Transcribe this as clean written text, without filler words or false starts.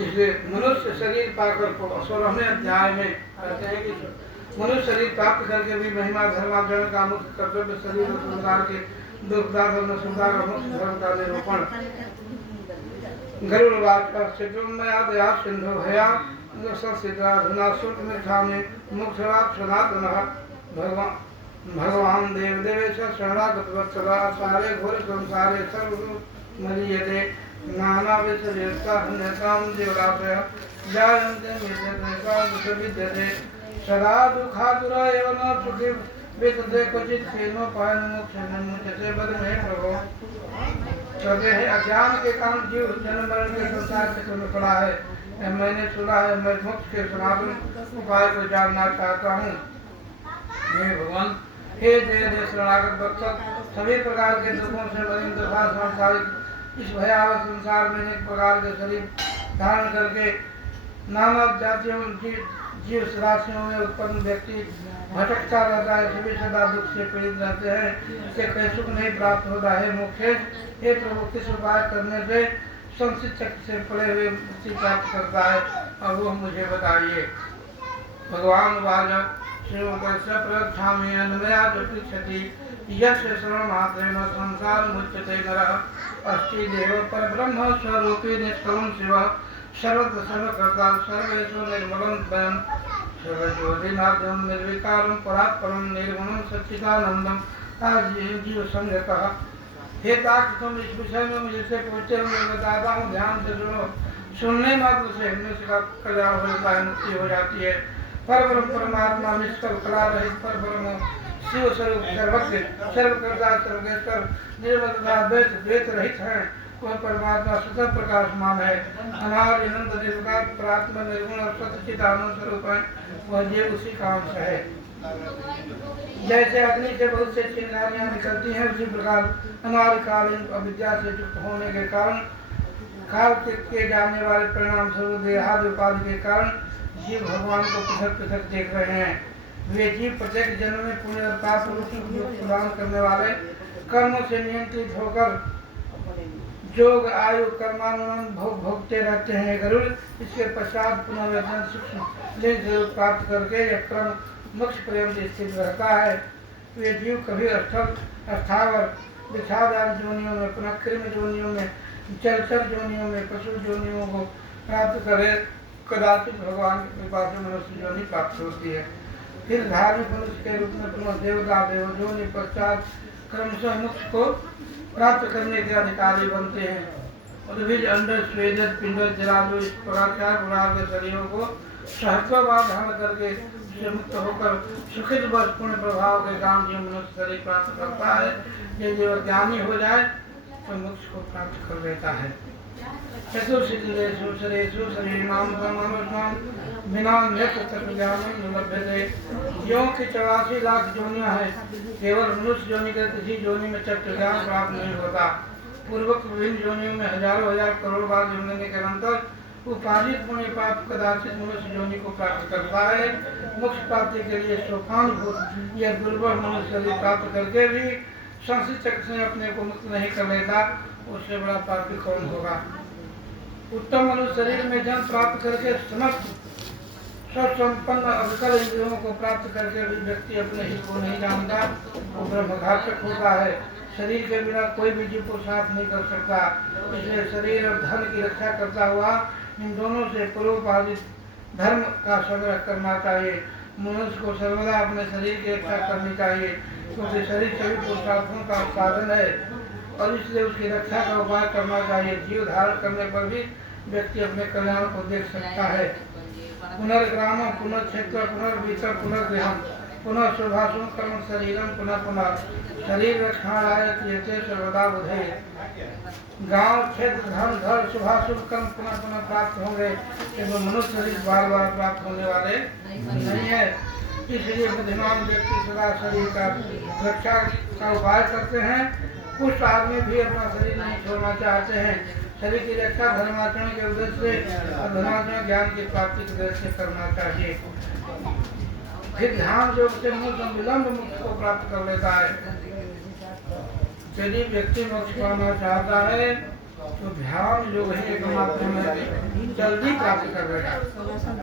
इसलिए मनुष्य शरीर पाकर 16वें अध्याय में कहते हैं कि मनुष्य शरीर प्राप्त करके भी महिमा धर्माचरण का मुख्य कर्तव्य शरीर और संसार के दुखदार और सुधार और मुख्य धर्म का निरूपण। गरुड़वाक्य सिद्धोन्मया सिंधु भया धुना में मुक्षरात सनातन भगवान देव देवेश शरणागत वत्सला सारे घोर संसारे सर्व मलियते नाना विषयता हन्यताम देवरात्रय जायन्ते मित्यते विद्यते सदा दुखातुरा एव न सुखी वेतते क्वचित् खेनो पायन मोक्षं मुच्यते बद में प्रभो। कहते हैं अज्ञान के कारण जीव जन्म मरण के संसार से चल पड़ा है। मैंने सुना है, मैं मोक्ष के सनातन उपाय को जानना चाहता हूँ। हे भगवान, हे दे शरणागत भक्त, सभी प्रकार के दुखों से बंधित तथा सांसारिक इस भयावह संसार में अनेक प्रकार के शरीर धारण करके नाना जातियों जीव राशियों में उत्पन्न व्यक्ति भटकता रहता है, सभी सदा दुख से पीड़ित रहते हैं, इसे कोई सुख नहीं प्राप्त होता है। मोक्षेश, हे प्रभु, किस उपाय करने से संसित चक्र से पड़े हुए मुक्ति प्राप्त करता है, और वो मुझे बताइए। भगवान वाला प्रक्षामी अन्वया क्षति यश शरणमात्रेण संसार मुच्यते नरः अस्ति देव परब्रह्म स्वरूपी निष्कलं शिव सर्वत्र सर्वकर्ता सर्वेषु निर्मलं स्वयं सर्वज्योतिनाथं निर्विकारं परात्परं निर्गुणं सच्चिदानंदं जीव संगतः। हे तात, तुम इस विषय में मुझे से पूछते हो, मैं बताता हूँ, ध्यान से सुनो। सुनने मात्र से मनुष्य का कल्याण हो जाता है, मुक्ति हो जाती है। परब्रह्म परमात्मा निष्कल कला रहित परब्रह्म शिव स्वरूप सर्वज्ञ सर्वकर्ता सर्वेश्वर निर्मल तथा द्वैत रहित है। वह परमात्मा स्वतः प्रकाशमान है, अनादि अनंत निर्विकार प्रात्मा निर्गुण और सच्चिदानंद स्वरूप है। वह जीव उसी का अंश है। जैसे अग्नि से बहुत से चिंगारियां निकलती हैं, उसी प्रकार अनादिकालीन अविद्या से युक्त होने के कारण काल के जाने वाले परिणाम स्वरूप देहादि उपाधि के कारण जीव भगवान को पृथक पृथक देख रहे हैं। वे जीव प्रत्येक जन्म में पुण्य और पाप प्रदान करने वाले कर्मों से नियंत्रित होकर जोग आयु कर्मानुमान भोग भोगते रहते हैं। गरुड़ इसके पश्चात पुनर्वसन सूक्ष्म लिंग स्वरूप प्राप्त करके यह क्रम मोक्ष पर्यंत स्थित रहता है। वे जीव कभी अस्थावर विषादार जोनियों में, पुनः कृमि जोनियों में, जलचर जोनियों में, पशु जोनियों को प्राप्त करे। कदाचित भगवान की कृपा से मनुष्य जोनि प्राप्त होती है। फिर धार्मिक मनुष्य के रूप में पुनः देवता देवजोनि पश्चात क्रमशः मोक्ष को प्राप्त करने के अधिकारी बनते हैं। उद्भिज अंडर स्वेदज पिंडज जलालु इस प्रकार 4 प्रकार के शरीरों को सहत्वभाव धारण करके से मुक्त होकर सुखित वर्ष पुण्य प्रभाव के काम जीव मनुष्य शरीर प्राप्त करता है। यदि वह ज्ञानी हो जाए तो मोक्ष को प्राप्त कर लेता है। चतुर्सिद्धेषु शरेषु शरीरमाम परमात्माम बिना नृत्य तत्वज्ञानं लभ्यते। यों की 84 लाख जोनियां हैं, केवल मनुष्य जोनि के किसी जोनि में तत्व ज्ञान प्राप्त नहीं होता। पूर्वक विभिन्न जोनियों में हजारों हजार करोड़ बार जन्मने के अंतर उपार्जित पुण्य पाप कदाचित मनुष्य जोनि को प्राप्त करता है। मोक्ष प्राप्ति के लिए सोपानभूत यह दुर्बल मनुष्य शरीर प्राप्त करके भी संसित चक्र से अपने को मुक्त नहीं कर लेता, उससे बड़ा पापी कौन होगा। उत्तम मनुष्य शरीर में जन्म प्राप्त करके समस्त सत्संपन्न अविकल इंद्रियों को प्राप्त करके भी व्यक्ति अपने हित को नहीं जानता, वो ब्रह्मघातक होता है। शरीर के बिना कोई भी जीव को साफ नहीं कर सकता। इसलिए शरीर और धन की रक्षा करता हुआ इन दोनों से पूर्वोपार्जित धर्म का संग्रह करना चाहिए। मनुष्य को सर्वदा अपने शरीर की रक्षा करनी चाहिए, क्योंकि शरीर सभी पुरुषार्थों का साधन है और इसलिए उसकी रक्षा का उपाय करना चाहिए। जीव धारण करने पर भी व्यक्ति अपने कल्याण को देख सकता है। पुनर्ग्राम पुनर्क्षेत्र पुनर्वितर पुनर्गृहम पुनः शुभाशुभ कर्म शरीरम पुनः पुनः शरीर रक्षणाय क्रियते सर्वदा बुधे। गांव क्षेत्र धन घर शुभाशुभ कर्म पुनः पुनः प्राप्त होंगे, किंतु मनुष्य शरीर बार बार प्राप्त होने वाले नहीं है। इसलिए बुद्धिमान व्यक्ति सदा शरीर का रक्षा का उपाय करते हैं। कुछ आदमी भी अपना शरीर नहीं छोड़ना चाहते हैं। शरीर की रक्षा धर्माचरण के उद्देश्य से और धर्माचरण ज्ञान की प्राप्ति के उद्देश्य से करना चाहिए। फिर ध्यान योग से मनुष्य विलंब मुक्ति को प्राप्त कर लेता है। यदि व्यक्ति मोक्ष पाना चाहता है तो ध्यान योग ही एकमात्र में जल्दी प्राप्त कर लेगा।